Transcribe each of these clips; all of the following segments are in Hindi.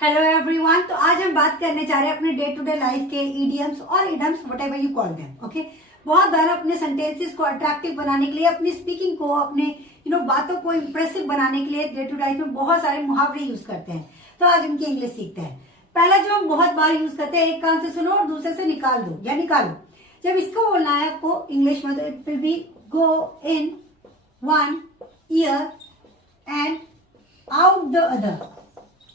Hello everyone. तो आज हम बात करने जा रहे हैं अपने डे टू डे लाइफ के इडियम्स और idioms whatever you call them. Okay, बहुत बार अपने सेंटेंसेस को अट्रैक्टिव बनाने के लिए, अपनी स्पीकिंग को, अपने बातों को इंप्रेसिव बनाने के लिए डे टू लाइफ में बहुत सारे मुहावरे यूज करते हैं। तो आज उनकी इंग्लिश सीखते हैं। पहला जो हम बहुत बार यूज करते हैं, एक कान से सुनो और दूसरे से निकाल दो या निकालो। जब इसको बोलना है आपको इंग्लिश में, तो it will be go in one ear and out the other.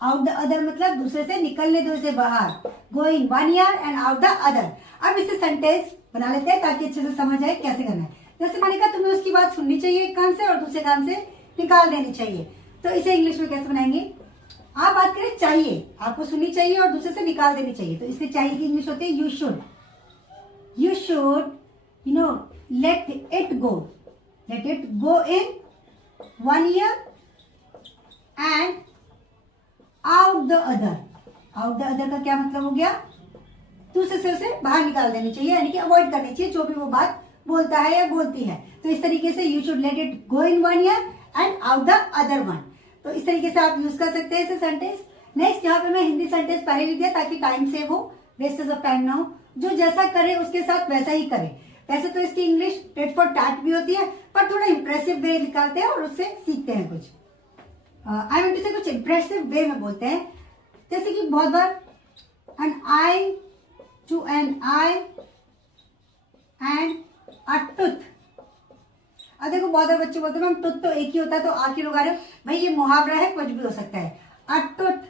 Out the other मतलब दूसरे से निकलने दो, इसे बाहर। Go in one ear and out the other. अब इसे सेंटेंस बना लेते हैं ताकि अच्छे से समझ आए कैसे करना है। जैसे मैंने कहा, तुम्हें उसकी बात सुननी चाहिए एक कान से और दूसरे कान से निकाल देनी चाहिए। तो इसे इंग्लिश में कैसे बनाएंगे? आप बात करें चाहिए, आपको सुननी चाहिए और दूसरे से निकाल देनी चाहिए। तो इसके चाहिए की इंग्लिश होती है you should. You should let it go. Let it go in one ear and out the other. Out the other का क्या मतलब हो गया? दूसरे से उसे बाहर निकाल देनी चाहिए, यानी कि अवॉइड करनी चाहिए जो भी वो बात बोलता है या बोलती है। तो इस तरीके से you should let it go in one ear and out the other one. तो इस तरीके से आप यूज कर सकते हैं इसे सेंटेंस। नेक्स्ट, यहाँ पे मैं हिंदी सेंटेंस पहले लिख दिया ताकि टाइम सेव हो, वेस्टेज ऑफ टाइम ना हो। जो जैसा करे उसके साथ वैसा ही करे। वैसे तो इसकी इंग्लिश टेट फॉर टैट भी होती है, पर थोड़ा इंप्रेसिव वे निकालते हैं और उससे सीखते हैं कुछ। आई मीन टू से कुछ इंप्रेसिव वे में बोलते हैं। जैसे कि बहुत बार an eye to an eye and a tooth. अब देखो, बहुत बार बच्चे बोलते हैं मैम टूथ तो एक ही होता है, तो आखिर लगा रहे हो भाई, ये मुहावरा है, कुछ भी हो सकता है। A tooth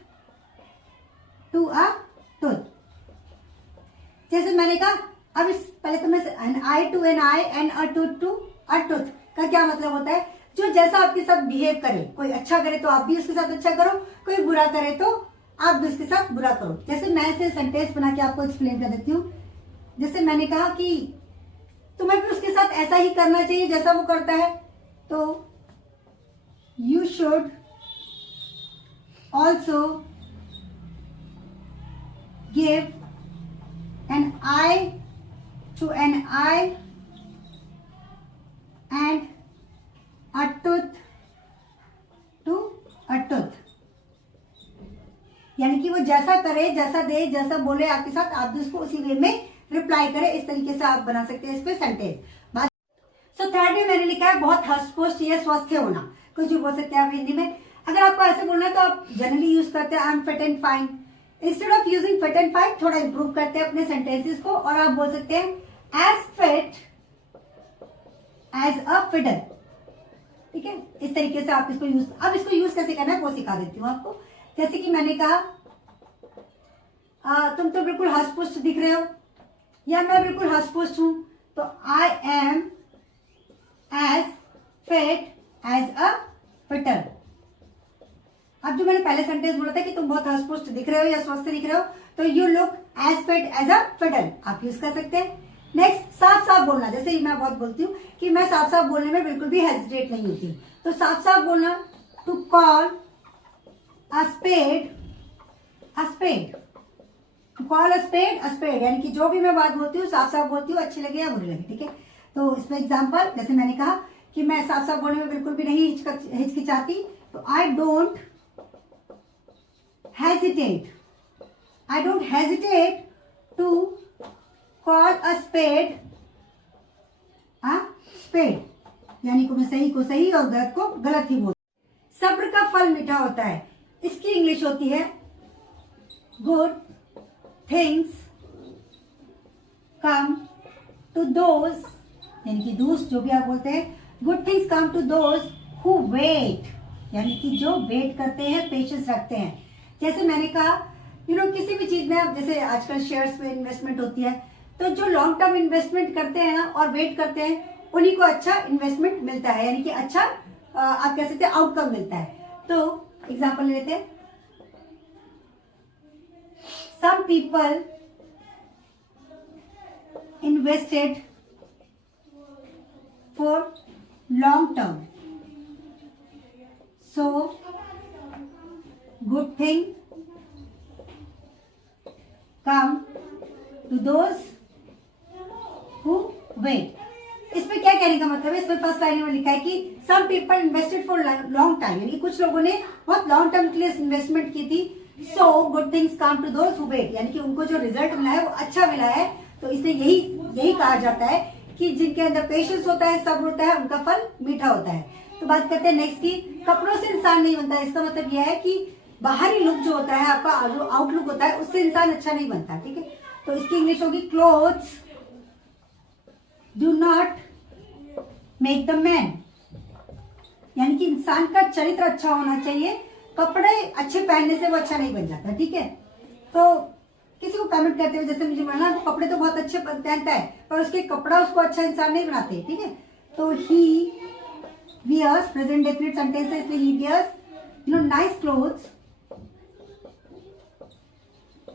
to a tooth. जैसे मैंने कहा, अब इस पहले तो मैं an eye to an eye and a tooth to a tooth का क्या मतलब होता है? जो जैसा आपके साथ बिहेव करे, कोई अच्छा करे तो आप भी उसके साथ अच्छा करो, कोई बुरा करे तो आप भी उसके साथ बुरा करो। जैसे मैं इसे सेंटेंस बना के आपको एक्सप्लेन कर देती हूँ। जैसे मैंने कहा कि तुम्हें भी उसके साथ ऐसा ही करना चाहिए जैसा वो करता है। तो you should also give an eye to an eye and a tooth to a tooth। यानी कि वो जैसा करे, जैसा दे, जैसा बोले आपके साथ, आप भी उसको उसी वे में रिप्लाई करें। इस तरीके से आप बना सकते हैं इस पे सेंटेंस। सो थर्ड में मैंने लिखा है बहुत हष्ट-पुष्ट या स्वस्थ होना। कुछ भी बोल सकते हैं आप हिंदी में। अगर आपको ऐसे बोलना है तो आप जनरली यूज करते हैं I am fit and fine. Instead of using fit and fine, थोड़ा इंप्रूव करते हैं अपने सेंटेंसेस को और आप बोल सकते हैं as fit as a fiddle. ठीक है, इस तरीके से आप इसको यूज, अब इसको यूज कैसे करना है वो सिखा देती हूँ आपको। जैसे कि मैंने कहा, तुम तो बिल्कुल हष्ट-पुष्ट दिख रहे हो, या मैं बिल्कुल हष्ट-पुष्ट हूं। तो I am as fit as a fiddle. अब जो मैंने पहले सेंटेंस बोला था कि तुम बहुत हष्ट-पुष्ट दिख रहे हो या स्वस्थ दिख रहे हो, तो you look as fit as a fiddle, आप यूज कर सकते हैं। नेक्स्ट, साफ साफ बोलना। जैसे ही मैं बहुत बोलती हूँ कि मैं साफ साफ बोलने में बिल्कुल भी हेजिटेट नहीं होती हूँ, तो साफ साफ बोलना, to call a spade a spade. To call a spade a spade, यानी कि जो भी मैं बात बोलती हूँ साफ साफ बोलती हूँ, अच्छी लगे या बुरी लगे। ठीक है, तो इसमें एग्जाम्पल, जैसे मैंने कहा कि मैं साफ साफ बोलने में बिल्कुल भी नहीं हिचकिचाती, तो I don't hesitate. I don't hesitate to call a spade a spade, यानी कि मैं सही को सही और गलत को गलत ही बोल। सब्र का फल मीठा होता है, इसकी इंग्लिश होती है good things come to those, यानी कि दूस जो भी आप बोलते हैं, good things come to those who wait, यानी कि जो वेट करते हैं, पेशेंस रखते हैं। जैसे मैंने कहा, किसी भी चीज में आप, जैसे आजकल शेयर्स में इन्वेस्टमेंट होती है, तो जो लॉन्ग टर्म इन्वेस्टमेंट करते हैं ना और वेट करते हैं, उन्हीं को अच्छा इन्वेस्टमेंट मिलता है, यानी कि अच्छा आप कह सकते हैं आउटकम मिलता है। तो एग्जांपल लेते हैं, some people invested for long term, so good thing come to those who wait. इसमें क्या कहने का मतलब है? इसमें फर्स्ट लाइन में लिखा है कि some people invested for long time, यानी कुछ लोगों ने बहुत लॉन्ग टर्म के लिए इन्वेस्टमेंट की थी, so good things come to those who wait, यानी कि उनको जो रिजल्ट मिला है वो अच्छा मिला है। तो इसलिए यही कहा जाता है कि जिनके अंदर पेशेंस होता है, सब्र होता है, उनका फल मीठा होता है। तो बात करते हैं नेक्स्ट की, कपड़ों से इंसान नहीं बनता। इसका मतलब यह है कि बाहरी लुक जो होता है, आपका आउटलुक होता है, उससे इंसान अच्छा नहीं बनता। ठीक है, तो इसकी इंग्लिश होगी clothes do not make the man, यानी कि इंसान का चरित्र अच्छा होना चाहिए, कपड़े अच्छे पहनने से वो अच्छा नहीं बन जाता। ठीक है, तो किसी को कमेंट करते हुए जैसे मुझे मिला, वो कपड़े तो बहुत अच्छे पहनता है पर उसके कपड़ा उसको अच्छा इंसान नहीं बनाते। ठीक है, तो he wears present definite sentence है, इसलिए he wears nice clothes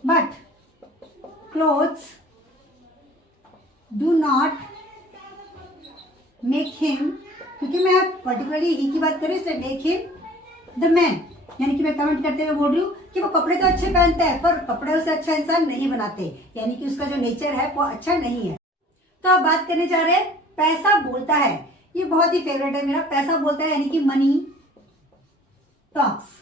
but clothes do not make him, क्योंकि मैं पर्टिकुलरली ही की बात करूँ इसलिए मेक हिम द मैन, यानी कि मैं कमेंट करते हुए बोल रही हूँ कि वो कपड़े तो अच्छे पहनता है पर कपड़े उसे अच्छा इंसान नहीं बनाते, यानी कि उसका जो नेचर है वो अच्छा नहीं है। तो अब बात करने जा रहे हैं पैसा बोलता है। ये बहुत ही फेवरेट है मेरा, पैसा बोलता है यानी कि मनी टॉक्स।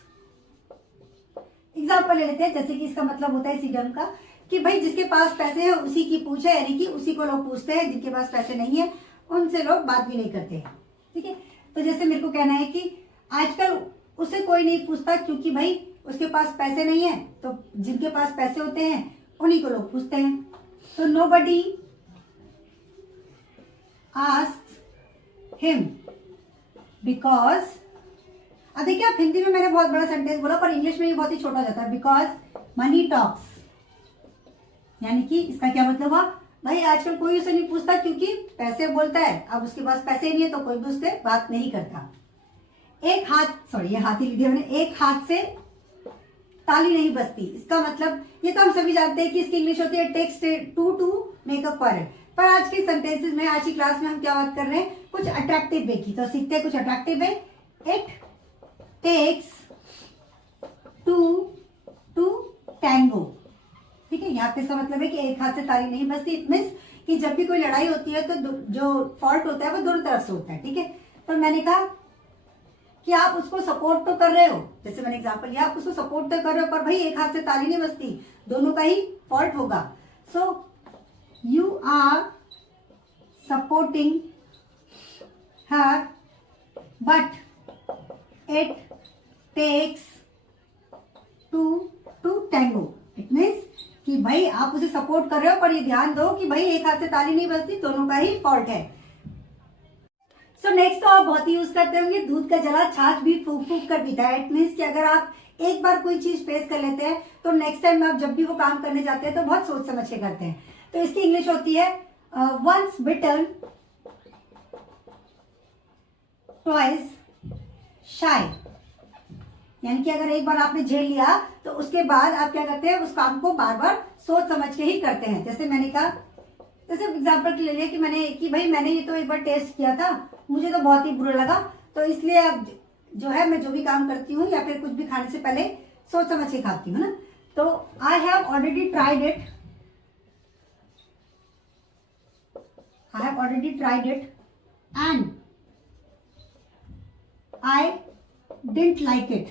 एग्जाम्पल ले लेते हैं, जैसे कि इसका मतलब होता है इस इडियम का कि भाई जिसके पास पैसे हैं उसी की पूछ है, यानी कि उसी को लोग पूछते हैं, जिनके पास पैसे नहीं है उनसे लोग बात भी नहीं करते हैं। ठीक है, तो जैसे मेरे को कहना है कि आजकल उसे कोई नहीं पूछता क्योंकि भाई उसके पास पैसे नहीं है, तो जिनके पास पैसे होते हैं उन्हीं को लोग पूछते हैं। तो नोबडी आस्क्स हिम बिकॉज, अब देखिए आप हिंदी में मैंने बहुत बड़ा सेंटेंस बोला पर इंग्लिश में ये बहुत ही छोटा हो जाता है, बिकॉज मनी टॉक्स, यानी कि इसका क्या मतलब हुआ, भाई आजकल कोई उसे नहीं पूछता क्योंकि पैसे बोलता है। अब उसके पास पैसे नहीं है तो कोई भी उससे बात नहीं करता। एक हाथ, सॉरी ये हाथ ही लिख दिया मैंने, एक हाथ से ताली नहीं बजती। इसका मतलब ये तो हम सभी जानते हैं कि इसकी इंग्लिश होती है takes two to make a quarrel, पर आज के सेंटेंसेस में, आज की क्लास में हम क्या बात कर रहे हैं, कुछ अट्रैक्टिव वे की। तो सीखते हैं कुछ attractive way. It takes two to tango. ठीक है, यहाँ पे इसका मतलब है कि एक हाथ से ताली नहीं बजती। इट मीन्स कि जब भी कोई लड़ाई होती है तो जो फॉल्ट होता है वो दोनों तरफ से होता है। ठीक है, तो मैंने कहा कि आप उसको सपोर्ट तो कर रहे हो, जैसे मैंने एग्जांपल लिया, आप उसको सपोर्ट तो कर रहे हो पर भाई एक हाथ से ताली नहीं बजती, दोनों का ही फॉल्ट होगा। So you are supporting her but it takes two to tango. It means कि भाई आप उसे सपोर्ट कर रहे हो पर ये ध्यान दो कि भाई एक हाथ से ताली नहीं बजती, दोनों का ही फॉल्ट है। सो नेक्स्ट तो आप बहुत ही यूज करते होंगे, दूध का जला छाछ भी फूक फूक कर पीता है। इट मीन्स कि अगर आप एक बार कोई चीज फेस कर लेते हैं तो नेक्स्ट टाइम आप जब भी वो काम करने जाते हैं तो बहुत सोच समझ के करते हैं। तो इसकी इंग्लिश होती है वंस बिटन ट्वाइस शाय, यानी कि अगर एक बार आपने झेल लिया तो उसके बाद आप क्या करते हैं, उस काम को बार बार सोच समझ के ही करते हैं। जैसे मैंने कहा, जैसे एग्जांपल के लिए कि मैंने ये तो एक बार टेस्ट किया था, मुझे तो बहुत ही बुरा लगा, तो इसलिए अब जो है मैं जो भी काम करती हूँ या फिर कुछ भी खाने से पहले सोच समझ के खाती हूँ ना। तो I have already tried it and I didn't like it.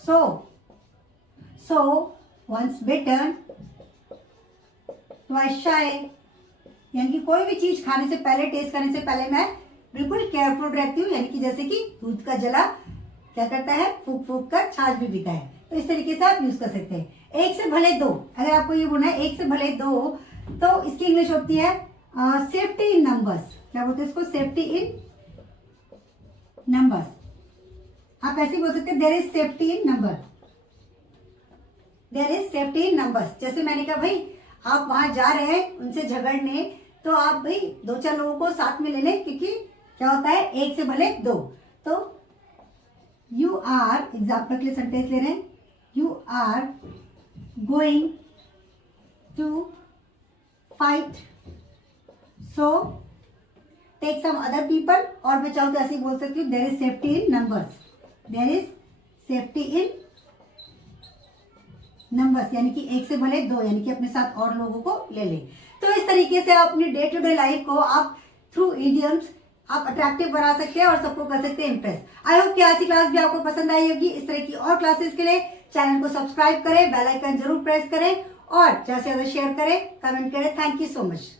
So once bitten twice shy, यानी कि कोई भी चीज खाने से पहले, टेस्ट करने से पहले मैं बिल्कुल केयरफुल रहती हूँ, यानी कि जैसे कि दूध का जला क्या करता है, फूक फूक कर छाछ भी पीता है। तो इस तरीके से आप यूज कर सकते हैं। एक से भले दो, अगर आपको ये बोलना है एक से भले दो, तो इसकी इंग्लिश होती है सेफ्टी इन नंबर्स। क्या बोलते हैं इसको, सेफ्टी इन नंबर्स। आप ऐसे बोल सकते हैं there is safety in number, there is safety in numbers. जैसे मैंने कहा भाई आप वहां जा रहे हैं उनसे झगड़ने, तो आप भाई दो चार लोगों को साथ में ले लें, क्योंकि क्या होता है एक से भले दो। तो यू आर, एग्जाम्पल के लिए सेंटेंस ले रहे हैं, you are going to fight, so take some other people, और मैं चाहूँ तो ऐसे ही बोल सकती हूँ there is safety in numbers, there is safety in numbers, यानी कि एक से भले दो, यानी कि अपने साथ और लोगों को ले लें। तो इस तरीके से आप अपनी डे टू डे लाइफ को आप थ्रू इडियम्स आप अट्रैक्टिव बना सकते हैं और सबको कर सकते हैं इम्प्रेस। आई होप कि आज की क्लास भी आपको पसंद आई होगी। इस तरह की और क्लासेस के लिए चैनल को सब्सक्राइब करें, बेल आइकन जरूर प्रेस करें और ज्यादा से ज्यादा शेयर करें, कमेंट करें। Thank you so much.